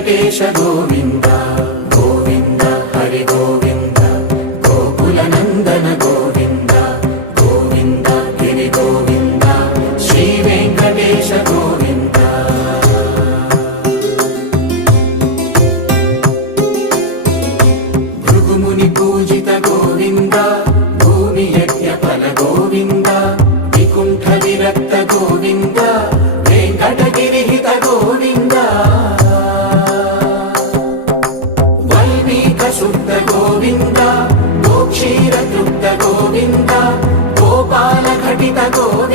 వెంకటేశ గోవింద గోవింద హరి గోవింద గోకుల నందన గోవింద గోవింద గిరి గోవింద శ్రీ వెంకటేశ గోవింద భృగుముని పూజిత గోవింద భూమి యజ్ఞ ఫల గోవింద వికుంఠ విరక్త గోవింద వెంకటగిరిహిత గోవింద వల్మీక శుద్ధ గోవింద గోక్షీర తృప్త గోవింద గోపాల ఘటిత గోవింద